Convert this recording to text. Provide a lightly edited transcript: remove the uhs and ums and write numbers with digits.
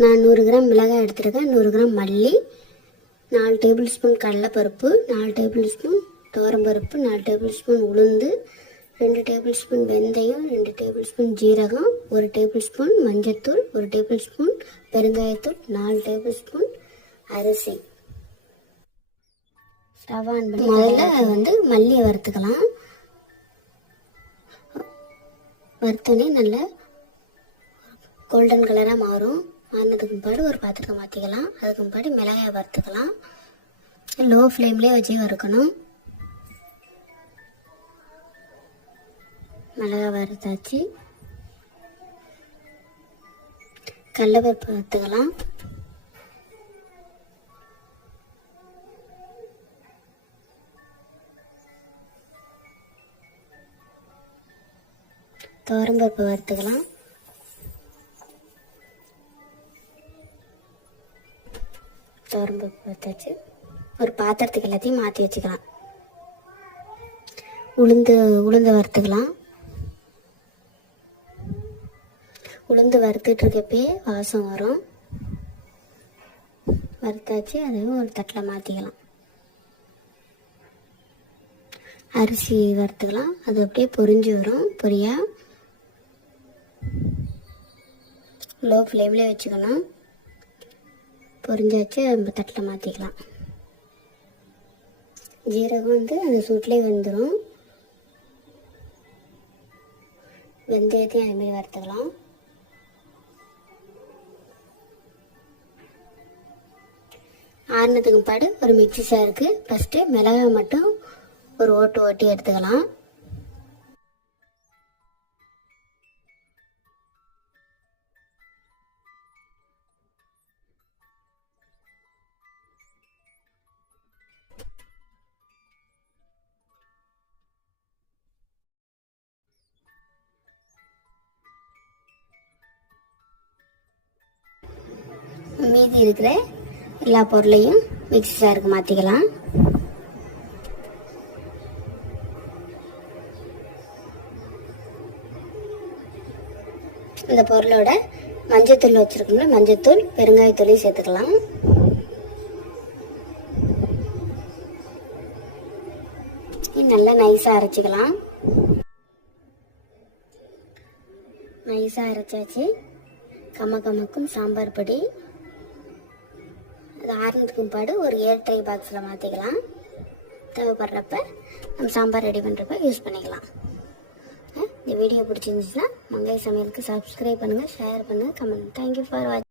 நான் 100 கிராம் மிளகாய் எடுத்துருக்கேன், 100 கிராம் மல்லி, 4 டேபிள் ஸ்பூன் கடலைப்பருப்பு, 4 டேபிள் ஸ்பூன் துவரம்பருப்பு, 4 டேபிள் ஸ்பூன் உளுந்து, 2 டேபிள் ஸ்பூன் வெந்தயம், 2 டேபிள் ஸ்பூன் ஜீரகம், 1 டேபிள் ஸ்பூன் மஞ்சத்தூள், 1 டேபிள் ஸ்பூன் பெருங்காயத்தூள், 4 டேபிள் ஸ்பூன் அரிசி. ஸ்டவ் ஆன் பண்ணி முதல்ல மல்லியை வறுத்துக்கலாம். வறுத்தோடனே நல்லா கோல்டன் கலராக மாறும். மாறினதுக்கு முன்னாடி ஒரு பாத்திரத்தை மாற்றிக்கலாம். அதுக்கு முன்னாடி மிளகாயை வறுத்துக்கலாம். லோ ஃப்ளேம்லேயே வச்சு வறுக்கணும். மிளகாய் வறுத்தாச்சு. கடலைப்பருப்பு வறுத்துக்கலாம். துவரம்பருப்பு வறுத்துக்கலாம். துவரம்பருப்பு வறுத்தாச்சு. ஒரு பாத்திரத்துக்கு எல்லாத்தையும் மாற்றி வச்சுக்கலாம். உளுந்து வறுத்துக்கலாம். உளுந்து வறுத்துட்டு இருக்கப்பே வாசம் வரும். வறுத்தாச்சு. அதையும் ஒரு தட்டில் மாற்றிக்கலாம். அரிசி வறுத்துக்கலாம். அது அப்படியே பொரிஞ்சு வரும். பொரியா லோ ஃப்ளேம்லேயே வச்சுக்கணும். பொரிஞ்சாச்சு. நம்ம தட்டில் மாற்றிக்கலாம். ஜீரகம் அந்த சூட்லேயே வெந்துடும். வெந்தயத்தையும் அதுமாரி வறுத்துக்கலாம். ஆறுனதுக்கு பாடு ஒரு மிக்சி ஜாருக்கு ஃபஸ்ட்டு மிளகாய் மட்டும் ஒரு ஓட்டி எடுத்துக்கலாம். மீதி இருக்கிற எல்லா பொருளையும் மிக்சி ஜாருக்கு மாற்றிக்கலாம். இந்த பொருளோட மஞ்சத்தூள் வச்சுருக்கோம்ல, மஞ்சத்தூள் பெருங்காயத்தூளையும் சேர்த்துக்கலாம். நல்லா நைஸாக அரைச்சிக்கலாம். நைஸாக அரைச்சாச்சு. கமக்கும் சாம்பார் பொடி. அது ஆறுனதுக்கும் பாடு ஒரு ஏர்ட்ரை பாக்ஸில் மாற்றிக்கலாம். தேவைப்படுறப்ப நம்ம சாம்பார் ரெடி பண்ணுறப்ப யூஸ் பண்ணிக்கலாம். இந்த வீடியோ பிடிச்சிருந்துச்சுன்னா மங்கை சமையலுக்கு சப்ஸ்கிரைப் பண்ணுங்கள், ஷேர் பண்ணுங்கள், கமெண்ட். தேங்க்யூ ஃபார் வாட்சிங்.